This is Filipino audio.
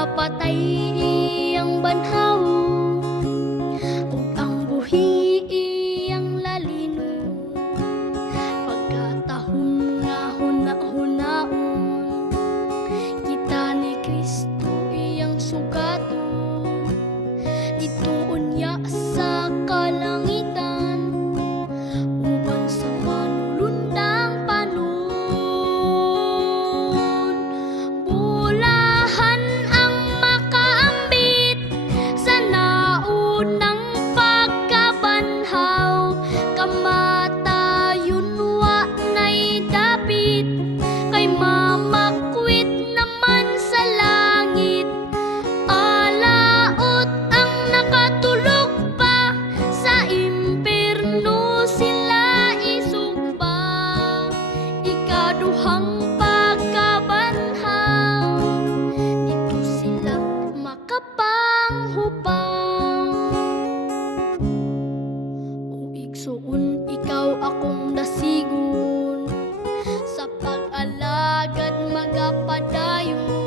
mapatay iyang banhaw, ug ang buhi iyang lalino. Pagkatahon nga huna-hunaon, kita ni Kristo iyang sugaton. Dito unya sa kalangitan, uban sa manulundang panon. Bulahan ang makaambit sa naunang pagkabanhaw, kamatayon wa nay dapit, kay mamakwit naman sa langit. Alaot ang nakatulog pa, sa impierno sila isugba. Ikaduhang pagkabanhaw, dito sila makapanghupang. O igsuon, ikaw akong dasigon, sa pag-alagad magapadayon.